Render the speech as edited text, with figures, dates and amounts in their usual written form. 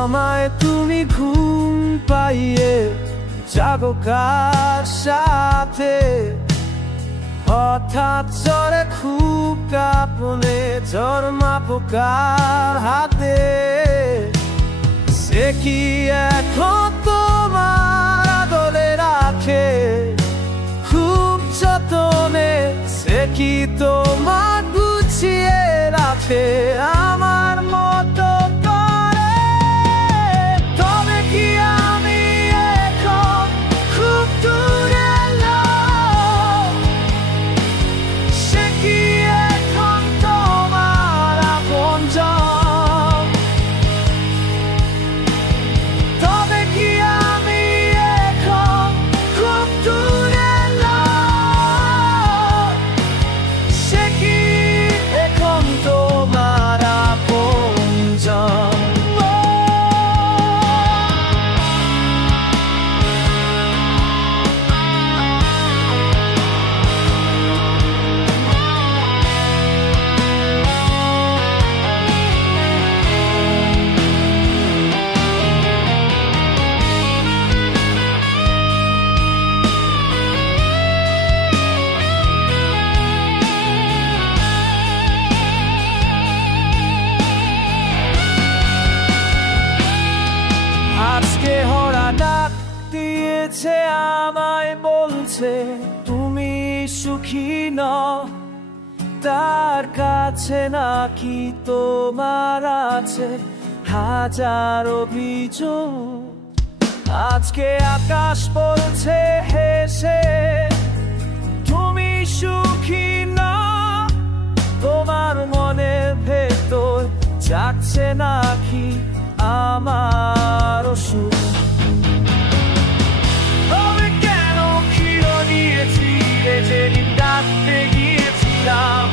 আমায় তুমি ঘুম পাইয়ে জাগো কার সাথে, হঠাৎ জ্বরে খুব কাঁপনে ঝরমা পোকার হাতে। সে কি এখন তোমার আদলে রাখে খুব যতনে, সে কি তোমার গুছিয়ে রাখে আমার মতো করে? তবে কি আমি এখন খুব দূরে এলাম, সে কি এখন তোমার আপনজন? তবে কি আমি এখন খুব দূরে এলাম, সে কি এখন তোমার আপনজন? আজকে হরা ডাক দিয়েছে আমায়, বলছে তুমি সুখী নও, তার কাছে নাকি তোমার আছে হাজার অভিযোগ। আজকে আকাশ বলছে হেসে তুমি সুখী নও, তোমার মনের ভেতর জাগছে নাকি আমার সুখ। তবে কেন ক্ষীর দিয়েছিলে যেদিন ডাকতে গিয়েছিলাম?